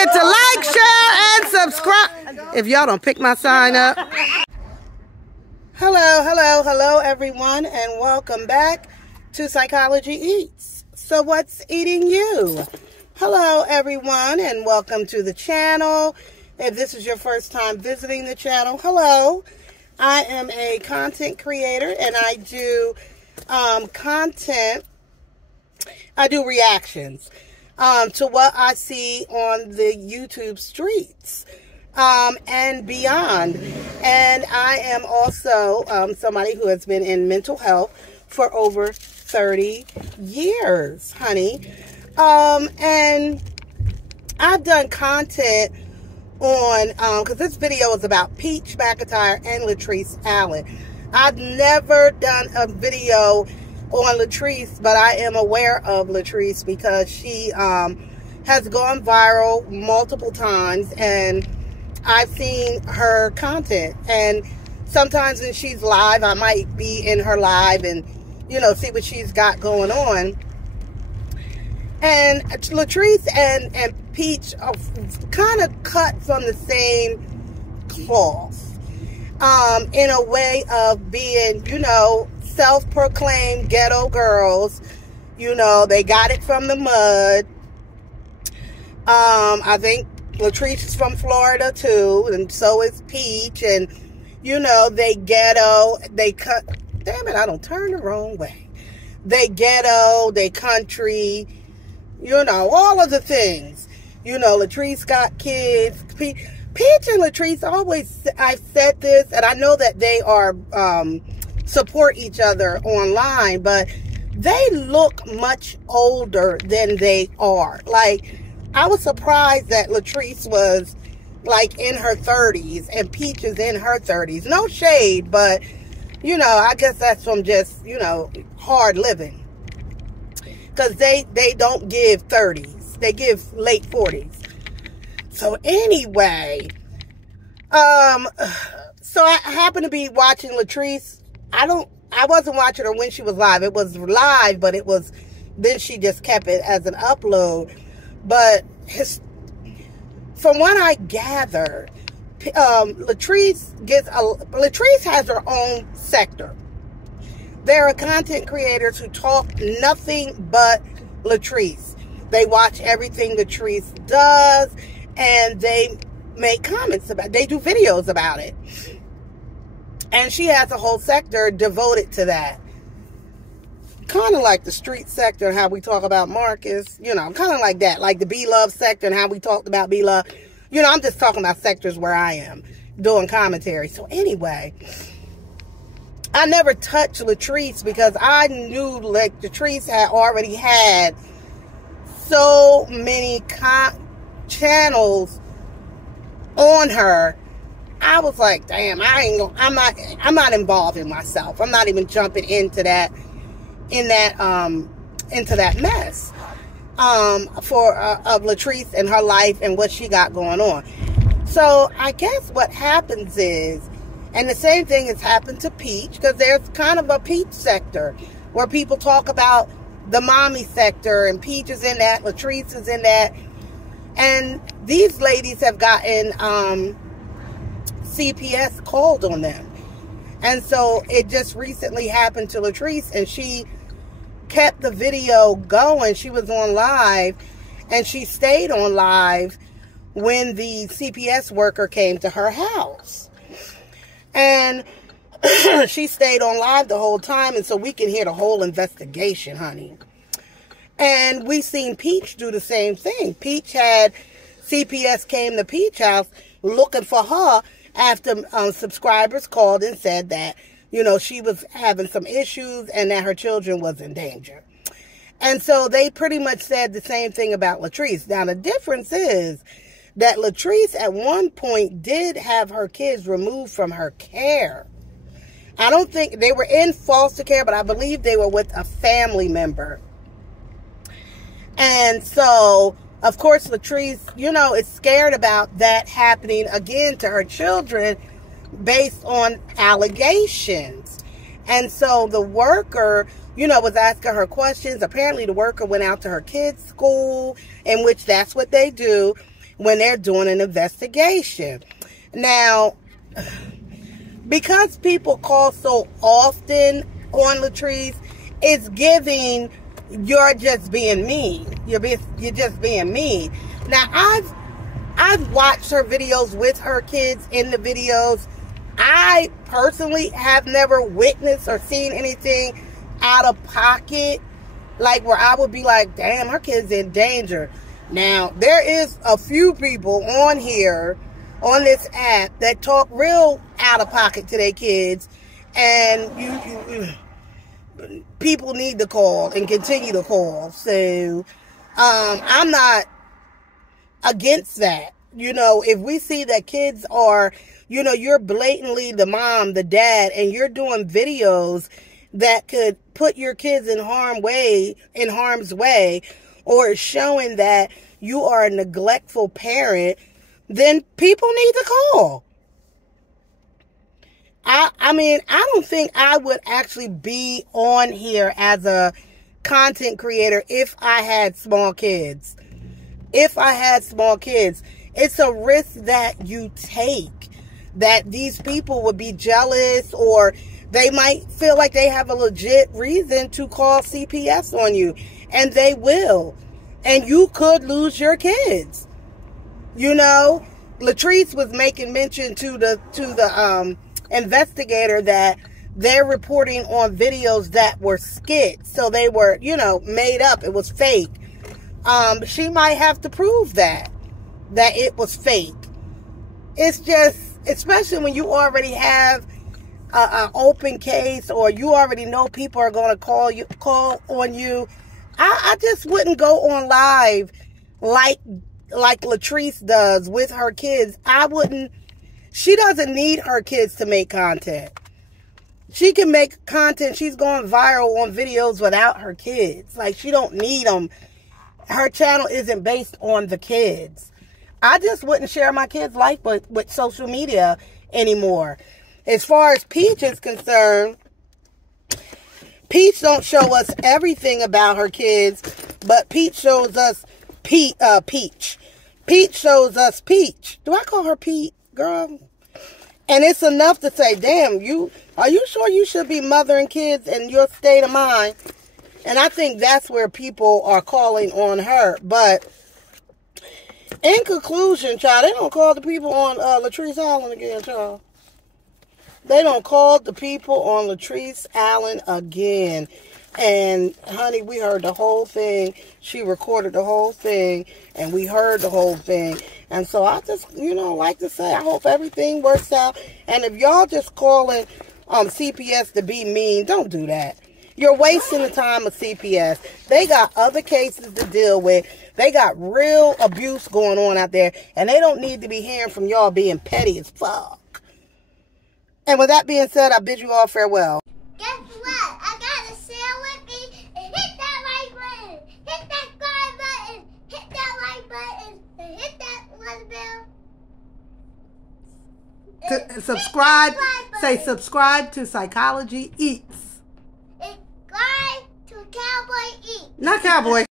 forget to like, share, and subscribe. If y'all don't pick my sign up. Hello, everyone, and welcome back to Psychology Eats. So what's eating you? Hello, everyone, and welcome to the channel. If this is your first time visiting the channel, hello. I am a content creator, and I do content. I do reactions to what I see on the YouTube streets and beyond. And I am also somebody who has been in mental health for over 30 years, honey. And I've done content on, because this video is about Peach McIntyre and Latrese Allen. I've never done a video on Latrese, but I am aware of Latrese because she has gone viral multiple times, and I've seen her content. And sometimes when she's live, I might be in her live and, you know, see what she's got going on. And Latrese and Peach are kind of cut from the same cloth in a way of being, you know, self-proclaimed ghetto girls. You know, they got it from the mud. I think Latrese is from Florida too, and so is Peach. And, you know, they ghetto, they cut, damn it, I don't turn the wrong way. They ghetto, they country, you know, all of the things. You know, Latrese got kids. Peach and Latrese always, I've said this, and I know that they are, support each other online, but they look much older than they are. Like, I was surprised that Latrese was, like, in her 30s, and Peach is in her 30s. No shade, but, you know, I guess that's from just, you know, hard living. Because they don't give 30s. They give late 40s. So anyway, so I happened to be watching Latrese. I wasn't watching her when she was live. It was live, but it was, then she just kept it as an upload. But from what I gather, Latrese has her own sector. There are content creators who talk nothing but Latrese. They watch everything Latrese does, and they make comments about it. They do videos about it. And she has a whole sector devoted to that. Kind of like the street sector and how we talk about Marcus. You know, kind of like that. Like the B-Love sector and how we talked about B-Love. You know, I'm just talking about sectors where I am doing commentary. So anyway, I never touched Latrese because I knew, like, Latrese had already had so many channels on her. I was like, damn, I'm not involving myself. I'm not even jumping into that mess of Latrese and her life and what she got going on. So I guess what happens is, and the same thing has happened to Peach, because there's kind of a Peach sector where people talk about the mommy sector, and Peach is in that, Latrese is in that, and these ladies have gotten CPS called on them. And so it just recently happened to Latrese, and she kept the video going. She was on live, and she stayed on live when the CPS worker came to her house. And she stayed on live the whole time, and so we can hear the whole investigation, honey. And we seen Peach do the same thing. Peach had CPS came to Peach house looking for her after subscribers called and said that, you know, she was having some issues and that her children was in danger. And so they pretty much said the same thing about Latrese. Now, the difference is that Latrese at one point did have her kids removed from her care. I don't think they were in foster care, but I believe they were with a family member. And so, of course, Latrese, you know, is scared about that happening again to her children based on allegations. And so the worker, you know, was asking her questions. Apparently the worker went out to her kids' school, in which that's what they do. when they're doing an investigation. Now, because people call so often on Latrese, it's giving you're just being mean. You're just being mean. Now, I've watched her videos with her kids in the videos. I personally have never witnessed or seen anything out of pocket, like where I would be like, damn, her kid's in danger. Now, there is a few people on here, on this app, that talk real out of pocket to their kids, and people need to call and continue to call. So, I'm not against that. You know, if we see that kids are, you know, you're blatantly the mom, the dad, and you're doing videos that could put your kids in harm's way, or showing that you are a neglectful parent, then people need to call. I mean, I don't think I would actually be on here as a content creator if I had small kids. If I had small kids, it's a risk that you take, that these people would be jealous, or they might feel like they have a legit reason to call CPS on you, and they will, and you could lose your kids. You know, Latrese was making mention to the investigator that they're reporting on videos that were skits, so they were, you know, made up. It was fake. She might have to prove that it was fake. It's just, especially when you already have an open case, or you already know people are going to call on you. I just wouldn't go on live like Latrese does with her kids. I wouldn't. She doesn't need her kids to make content. She can make content. She's going viral on videos without her kids. Like, she don't need them. Her channel isn't based on the kids. I just wouldn't share my kids' life with social media anymore. As far as Peach is concerned, Peach don't show us everything about her kids, but Peach shows us Peach. Peach shows us Peach. Do I call her Pete, girl? And it's enough to say, damn, are you sure you should be mothering kids in your state of mind? And I think that's where people are calling on her. But in conclusion, child, they don't call the people on Latrese Allen again, child. They don't call the people on Latrese Allen again. And, honey, we heard the whole thing. She recorded the whole thing. And we heard the whole thing. And so I just, like to say, I hope everything works out. And if y'all just calling CPS to be mean, don't do that. You're wasting the time of CPS. They got other cases to deal with. They got real abuse going on out there. And they don't need to be hearing from y'all being petty as fuck. And with that being said, I bid you all farewell. Guess what? I got a share with me, and hit that like button, hit that subscribe button, hit that like button, and hit that little bell. Subscribe. Say subscribe to Psychology Eats. Subscribe to Cowboy Eats. Not Cowboy.